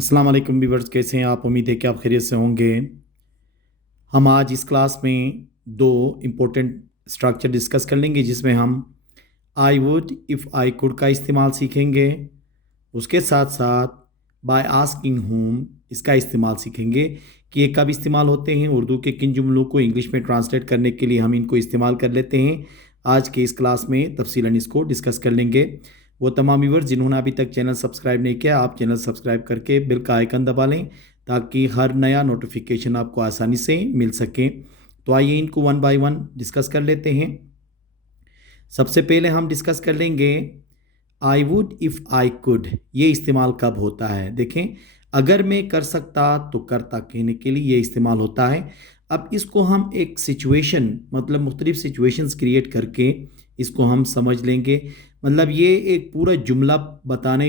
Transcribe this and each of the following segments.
अस्सलाम वालेकुम व्यूअर्स, कैसे हैं आप? उम्मीद है कि आप खैरियत से होंगे। हम आज इस क्लास में दो इम्पोर्टेंट स्ट्रक्चर डिस्कस कर लेंगे जिसमें हम आई वुड इफ़ आई कुड का इस्तेमाल सीखेंगे। उसके साथ साथ बाय आस्किंग होम इसका इस्तेमाल सीखेंगे कि ये कब इस्तेमाल होते हैं। उर्दू के किन जुमलों को इंग्लिश में ट्रांसलेट करने के लिए हम इनको इस्तेमाल कर लेते हैं। आज के इस क्लास में तफसीलन इसको डिस्कस कर लेंगे। वो तमाम व्यूअर्स जिन्होंने अभी तक चैनल सब्सक्राइब नहीं किया, आप चैनल सब्सक्राइब करके बेल का आइकन दबा लें ताकि हर नया नोटिफिकेशन आपको आसानी से मिल सके। तो आइए इनको वन बाय वन डिस्कस कर लेते हैं। सबसे पहले हम डिस्कस कर लेंगे आई वुड इफ़ आई कुड, ये इस्तेमाल कब होता है। देखें, अगर मैं कर सकता तो करता कहने के लिए ये इस्तेमाल होता है। अब इसको हम एक सिचुएशन मतलब मुख्तलिफ सिचुएशंस क्रिएट करके इसको हम समझ लेंगे। मतलब ये एक पूरा जुमला बताने,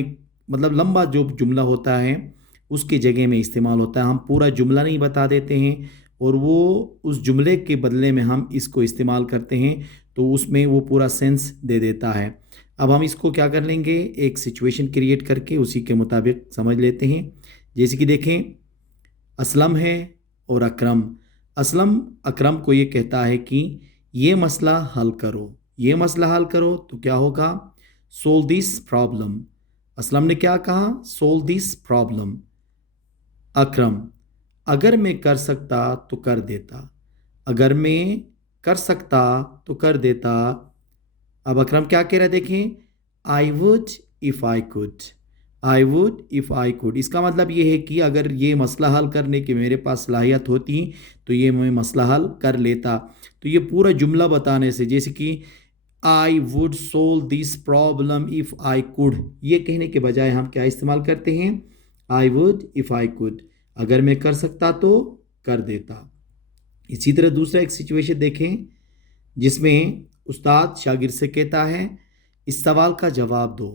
मतलब लंबा जो जुमला होता है उसकी जगह में इस्तेमाल होता है। हम पूरा जुमला नहीं बता देते हैं और वो उस जुमले के बदले में हम इसको इस्तेमाल करते हैं तो उसमें वो पूरा सेंस दे देता है। अब हम इसको क्या कर लेंगे, एक सिचुएशन क्रिएट करके उसी के मुताबिक समझ लेते हैं। जैसे कि देखें, असलम है और अकरम। असलम अकरम को ये कहता है कि ये मसला हल करो। ये मसला हल करो तो क्या होगा, सोल्व दिस प्रॉब्लम। असलम ने क्या कहा, सोल्व दिस प्रॉब्लम। अकरम, अगर मैं कर सकता तो कर देता। अगर मैं कर सकता तो कर देता। अब अकरम क्या कह रहा है, देखें, आई would if I could. I would if I could, इसका मतलब ये है कि अगर ये मसला हल करने की मेरे पास सलाहियत होती तो ये मैं मसला हल कर लेता। तो ये पूरा जुमला बताने से, जैसे कि I would solve this problem if I could, ये कहने के बजाय हम क्या इस्तेमाल करते हैं, आई वुड इफ़ आई कुड। अगर मैं कर सकता तो कर देता। इसी तरह दूसरा एक सिचुएशन देखें जिसमें उस्ताद शागिर्द से कहता है इस सवाल का जवाब दो।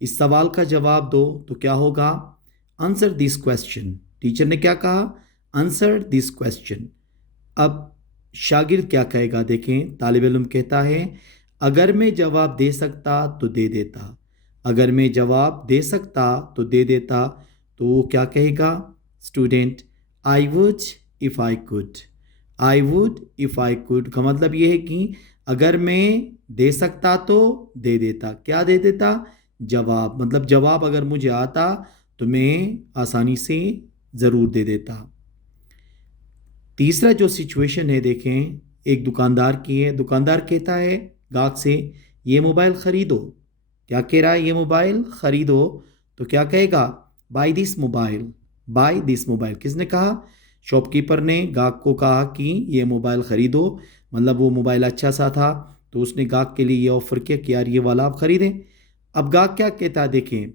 इस सवाल का जवाब दो तो क्या होगा, आंसर दिस क्वेश्चन। टीचर ने क्या कहा, आंसर दिस क्वेश्चन। अब शागिर्द क्या कहेगा, देखें, तालिब इल्म कहता है अगर मैं जवाब दे सकता तो दे देता। अगर मैं जवाब दे सकता तो दे देता। तो वो क्या कहेगा, student, I would if I could. I would if I could का मतलब ये है कि अगर मैं दे सकता तो दे देता। क्या दे देता, जवाब। मतलब जवाब अगर मुझे आता तो मैं आसानी से ज़रूर दे देता। तीसरा जो सिचुएशन है, देखें, एक दुकानदार की है। दुकानदार कहता है गाहक से ये मोबाइल ख़रीदो। क्या कह रहा है, ये मोबाइल ख़रीदो। तो क्या कहेगा, buy this mobile. Buy this mobile किसने कहा, शॉपकीपर ने गाहक को कहा कि ये मोबाइल ख़रीदो। मतलब वो मोबाइल अच्छा सा था तो उसने गाहक के लिए ये ऑफ़र किया कि यार ये वाला आप ख़रीदें। अब गाहक क्या कहता है, देखें,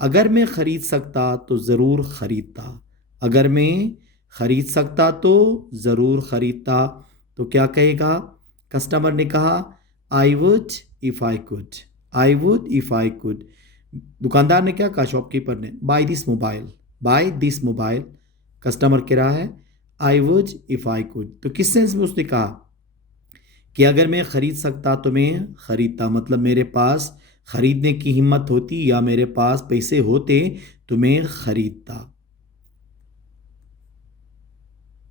अगर मैं ख़रीद सकता तो ज़रूर ख़रीदता। अगर मैं ख़रीद सकता तो ज़रूर ख़रीदता। तो क्या कहेगा, कस्टमर ने कहा I would if I could. I would if I could. दुकानदार ने क्या कहा, शॉपकीपर ने, buy this mobile. Buy this mobile. Customer कह रहा है I would if I could. तो किस सेंस में उसने कहा कि अगर मैं ख़रीद सकता तो मैं ख़रीदता, मतलब मेरे पास ख़रीदने की हिम्मत होती या मेरे पास पैसे होते तो मैं ख़रीदता।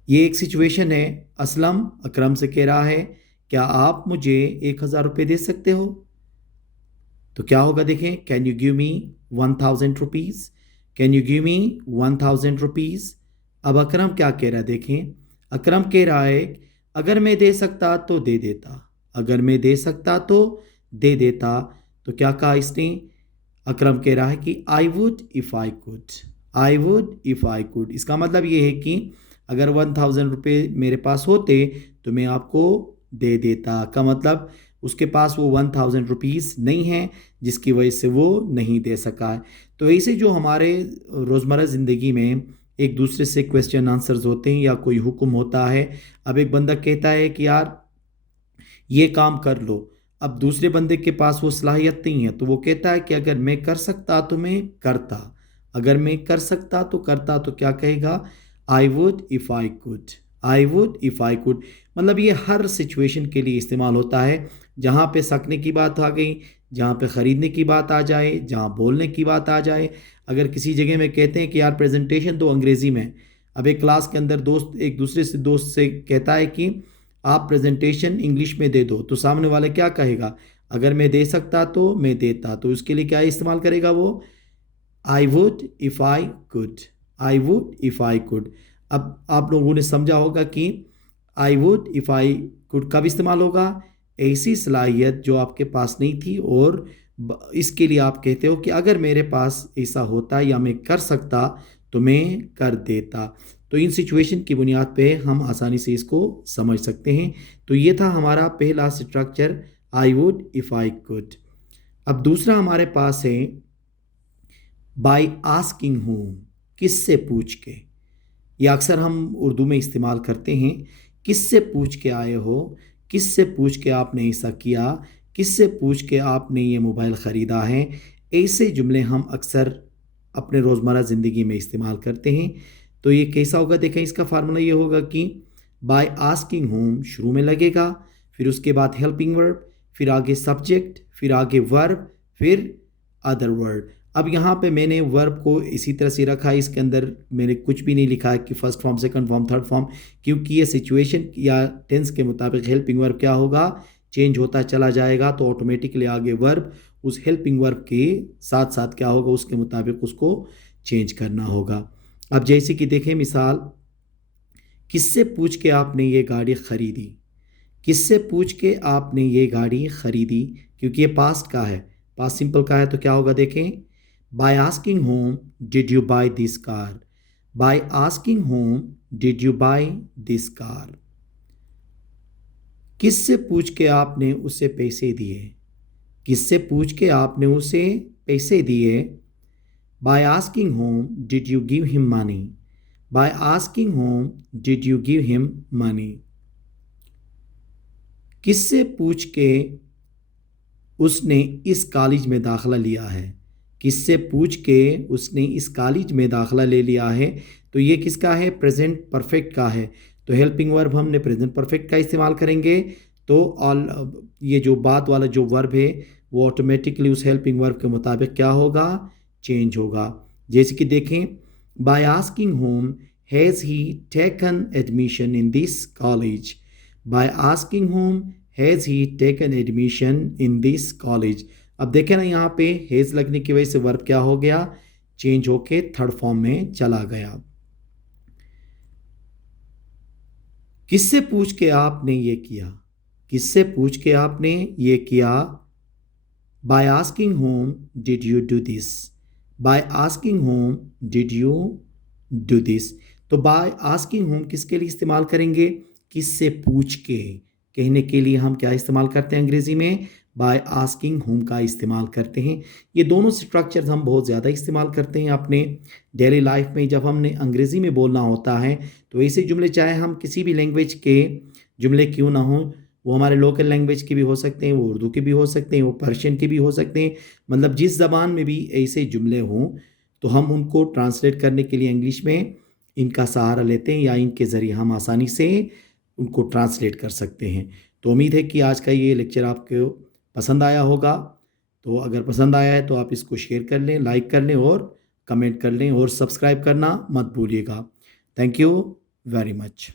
ये एक सिचुएशन है। असलम अकरम से कह रहा है क्या आप मुझे 1,000 रुपये दे सकते हो। तो क्या होगा, देखें, can you give me 1,000 rupees. Can you give me 1,000 rupees. अब अकरम क्या कह रहा है, देखें, अकरम कह रहा है अगर मैं दे सकता तो दे देता। अगर मैं दे सकता तो दे देता। तो क्या कहा इसने, अकरम कह रहा है कि आई would if I could. I would if I could, इसका मतलब ये है कि अगर 1,000 रुपये मेरे पास होते तो मैं आपको दे देता। का मतलब उसके पास वो 1,000 रुपीज़ नहीं है जिसकी वजह से वो नहीं दे सका है। तो ऐसे जो हमारे रोज़मर्रा ज़िंदगी में एक दूसरे से क्वेश्चन आंसर्स होते हैं या कोई हुक्म होता है। अब एक बंदा कहता है कि यार ये काम कर लो। अब दूसरे बंदे के पास वो सलाहियत नहीं है तो वो कहता है कि अगर मैं कर सकता तो मैं करता। अगर मैं कर सकता तो करता। तो क्या कहेगा, आई would if I could. I would if I could. मतलब ये हर सिचुएशन के लिए इस्तेमाल होता है। जहाँ पे सकने की बात आ गई, जहाँ पे ख़रीदने की बात आ जाए, जहाँ बोलने की बात आ जाए। अगर किसी जगह में कहते हैं कि यार प्रेजेंटेशन तो अंग्रेज़ी में, अब एक क्लास के अंदर दोस्त एक दूसरे से दोस्त से कहता है कि आप प्रेजेंटेशन इंग्लिश में दे दो, तो सामने वाला क्या कहेगा? अगर मैं दे सकता तो मैं देता, तो उसके लिए क्या इस्तेमाल करेगा वो? आई would if I could. I would if I could. अब आप लोगों ने समझा होगा कि आई वुड इफ़ आई कुड कब इस्तेमाल होगा? ऐसी सलाहियत जो आपके पास नहीं थी, और इसके लिए आप कहते हो कि अगर मेरे पास ऐसा होता या मैं कर सकता तो मैं कर देता। तो इन सिचुएशन की बुनियाद पे हम आसानी से इसको समझ सकते हैं। तो ये था हमारा पहला structure, I would if I could. अब दूसरा हमारे पास है बाय आस्किंग हूम, किससे पूछ के। ये अक्सर हम उर्दू में इस्तेमाल करते हैं। किससे पूछ के आए हो, किससे पूछ के आपने ऐसा किया, किससे पूछ के आपने ये मोबाइल ख़रीदा है। ऐसे जुमले हम अक्सर अपने रोज़मर्रा ज़िंदगी में इस्तेमाल करते हैं। तो ये कैसा होगा, देखें इसका फार्मूला ये होगा कि बाय आस्किंग होम शुरू में लगेगा, फिर उसके बाद हेल्पिंग वर्ब, फिर आगे सब्जेक्ट, फिर आगे वर्ब, फिर अदर वर्ड। अब यहाँ पे मैंने वर्ब को इसी तरह से रखा है, इसके अंदर मैंने कुछ भी नहीं लिखा है कि first form, second form, third form, क्योंकि ये सिचुएशन या टेंस के मुताबिक हेल्पिंग वर्ब क्या होगा, चेंज होता चला जाएगा। तो ऑटोमेटिकली आगे वर्ब उस हेल्पिंग वर्ब के साथ साथ क्या होगा, उसके मुताबिक उसको चेंज करना होगा। अब जैसे कि देखें मिसाल, किससे पूछ के आपने ये गाड़ी ख़रीदी। किससे पूछ के आपने ये गाड़ी ख़रीदी, क्योंकि ये पास्ट का है, पास्ट सिंपल का है, तो क्या होगा देखें, by asking whom did you buy this car. By asking whom did you buy this car. किससे पूछ के आपने उसे पैसे दिए। किससे पूछ के आपने उसे पैसे दिए। Bye asking whom did you give him money. Bye asking whom did you give him money. किससे पूछ के उसने इस कॉलेज में दाखिला लिया है। किससे पूछ के उसने इस कॉलेज में दाखिला ले लिया है। तो ये किसका है, प्रेजेंट परफेक्ट का है। तो हेल्पिंग वर्ब हमने प्रेजेंट परफेक्ट का इस्तेमाल करेंगे। तो ऑल, ये जो बात वाला जो वर्ब है वो ऑटोमेटिकली उस हेल्पिंग वर्ब के मुताबिक क्या होगा, चेंज होगा। जैसे कि देखें, by asking home has he taken admission in this college. Bye asking home has he taken admission in this college. अब देखें ना, यहाँ पे हैज़ लगने की वजह से वर्ब क्या हो गया, चेंज होके थर्ड फॉर्म में चला गया। किससे पूछ के आपने ये किया। किससे पूछ के आपने ये किया। Bye asking whom did you do this. Bye asking whom did you do this. तो बाय आस्किंग होम किसके लिए इस्तेमाल करेंगे, किससे पूछ के कहने के लिए हम क्या इस्तेमाल करते हैं अंग्रेज़ी में, बाय आस्किंग होम का इस्तेमाल करते हैं। ये दोनों स्ट्रक्चर्स हम बहुत ज़्यादा इस्तेमाल करते हैं अपने डेली लाइफ में। जब हमने अंग्रेज़ी में बोलना होता है तो ऐसे जुमले, चाहे हम किसी भी लैंग्वेज के जुमले क्यों ना हों, वो हमारे लोकल लैंग्वेज के भी हो सकते हैं, वो उर्दू के भी हो सकते हैं, वो पर्शियन के भी हो सकते हैं, मतलब जिस ज़बान में भी ऐसे जुमले हों तो हम उनको ट्रांसलेट करने के लिए इंग्लिश में इनका सहारा लेते हैं, या इनके ज़रिए हम आसानी से उनको ट्रांसलेट कर सकते हैं। तो उम्मीद है कि आज का ये लेक्चर आपको पसंद आया होगा। तो अगर पसंद आया है तो आप इसको शेयर कर लें, लाइक कर लें और कमेंट कर लें, और सब्सक्राइब करना मत भूलिएगा। Thank you very much.